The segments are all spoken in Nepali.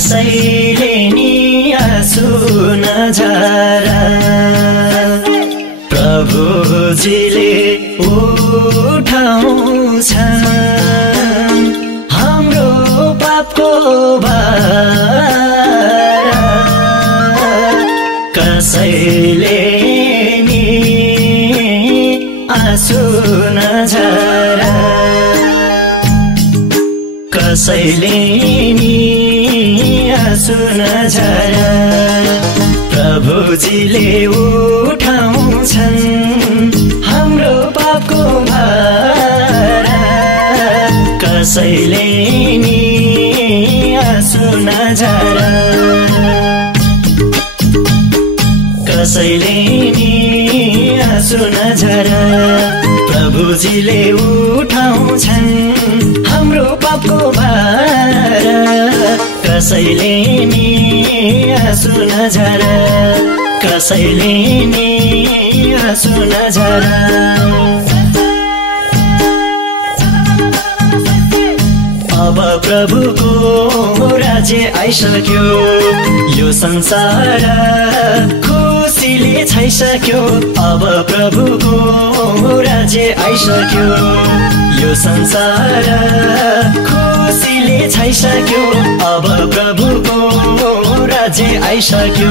कसैले नि आँसु नझरा प्रभुजीले उठाउँछन् हाम्रो पापको भार कसैले नि आँसु नझरा कसैले नि आँसु नझरा प्रभुजीले उठाउँछन् हाम्रो पापको भार कसैले नि आँसु नझरा कसैले नि आँसु नझरा प्रभुजीले उठाउँछन् हाम्रो पापको भार कसैले नि आँसु नझरा कसैले नि आँसु नझरा अब प्रभुको राज्य आइसक्यो यो संसार खुसीले छाइसक्यो अब प्रभुको राज्य आइसक्यो यो संसार खुसीले छाइसक्यो अब प्रभुको राज्य आइसक्यो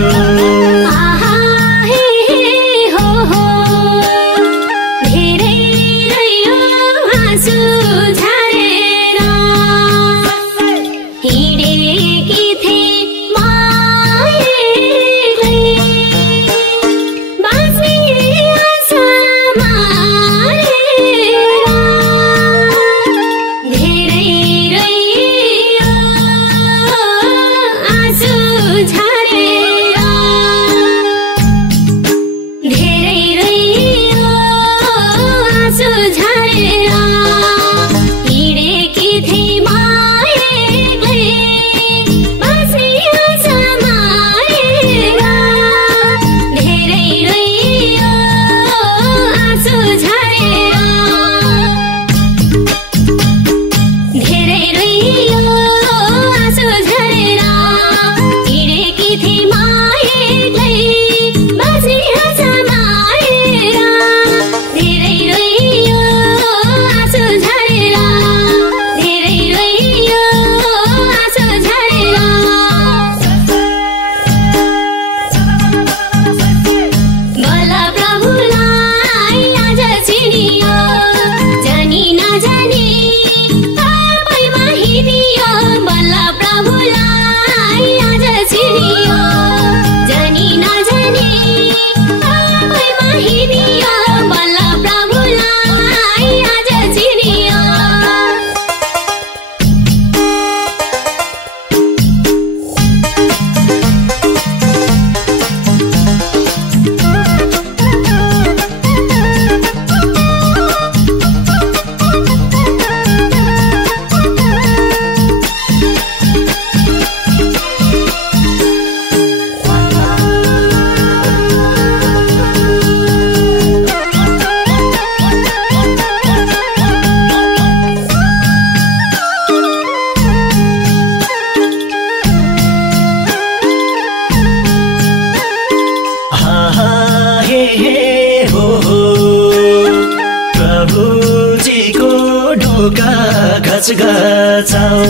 गचाऊ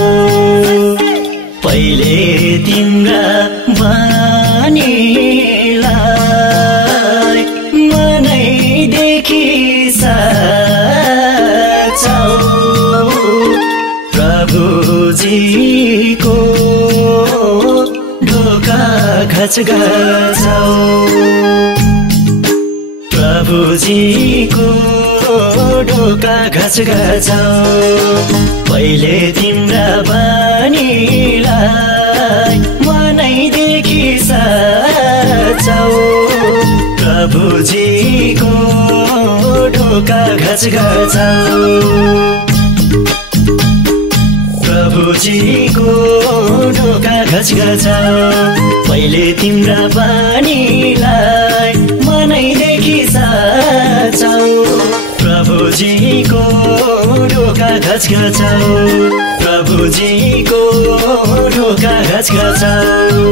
पहिले तिम्रा बानीलाई मनैदेखि साचाऊ प्रभुजीको ढोका गचाऊ प्रभुजीको ढोका गचाऊ पहिले तिम्रा बानीलाई मनैदेखि साचाऊ प्रभुजीको ढोका गचाऊ प्रभुजीको ढोका गचाऊ पहिले तिम्रा बानीलाई मनैदेखि साचाऊ प्रभु प्रभुजीको ढोका घचघचाउ प्रभुजीको ढोका घचघचाउ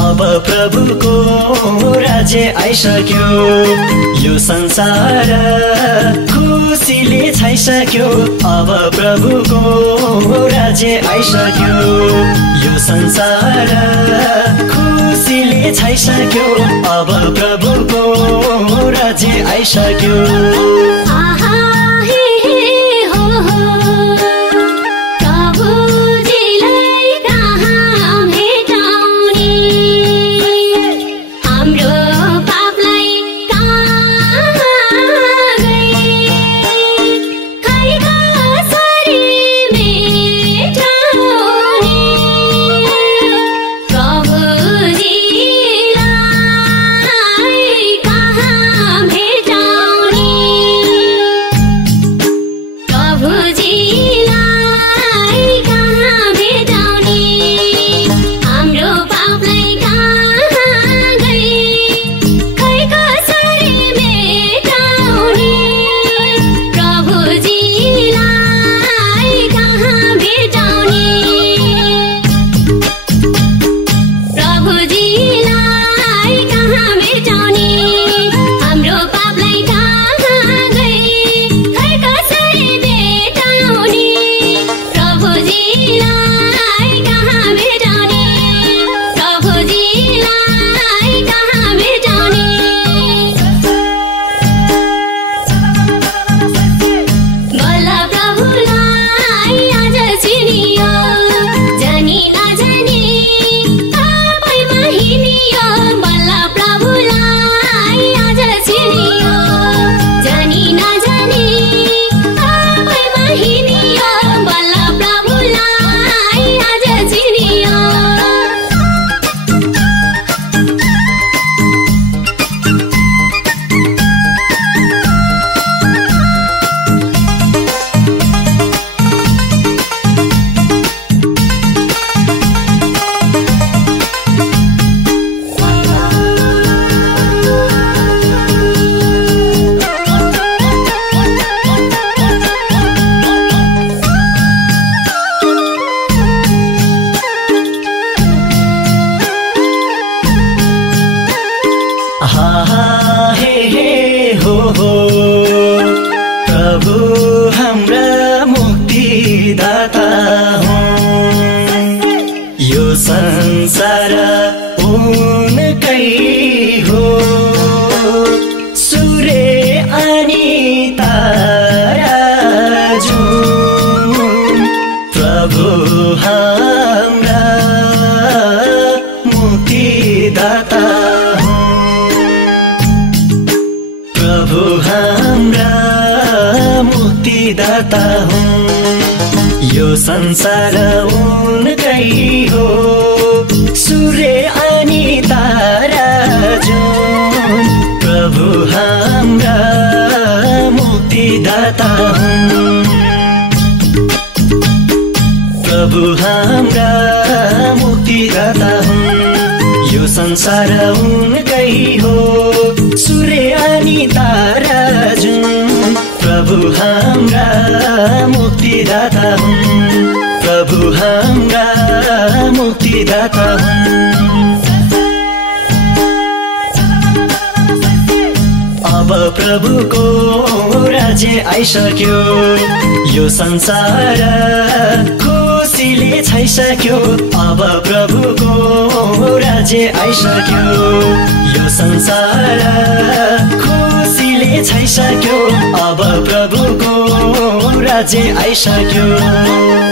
अब प्रभुको राज्य आइसक्यो यो संसार खुसीले छाइसक्यो अब प्रभुको राज्य आइसक्यो यो संसार खुसीले छाइसक्यो अब प्रभुको राज्य आइसक्यो प्रभु हाम्रा मुक्तिदाता हुन् यो संसार उनकै हो सूर्य अनि तारा जुन प्रभु हाम्रा मुक्तिदाता प्रभु हाम्रा मुक्तिदाता हुन् यो संसार उनकै हो सूर्य अनि तारा जुन प्रभु हाम्रा मुक्तिदाता हुन् प्रभु हाम्रा मुक्तिदाता हुन् यो संसार उनकै हो सूर्य अनि तारा जुन प्रभु हाम्रा मुक्तिदाता हुन् प्रभु हाम्रा मुक्तिदाता हुन् अब प्रभुको राज्य आइसक्यो यो संसार खुसीले छाइसक्यो अब प्रभुको राज्य आइसक्यो यो संसार खुसीले छाइसक्यो अब प्रभुको राज्य आइसक्यो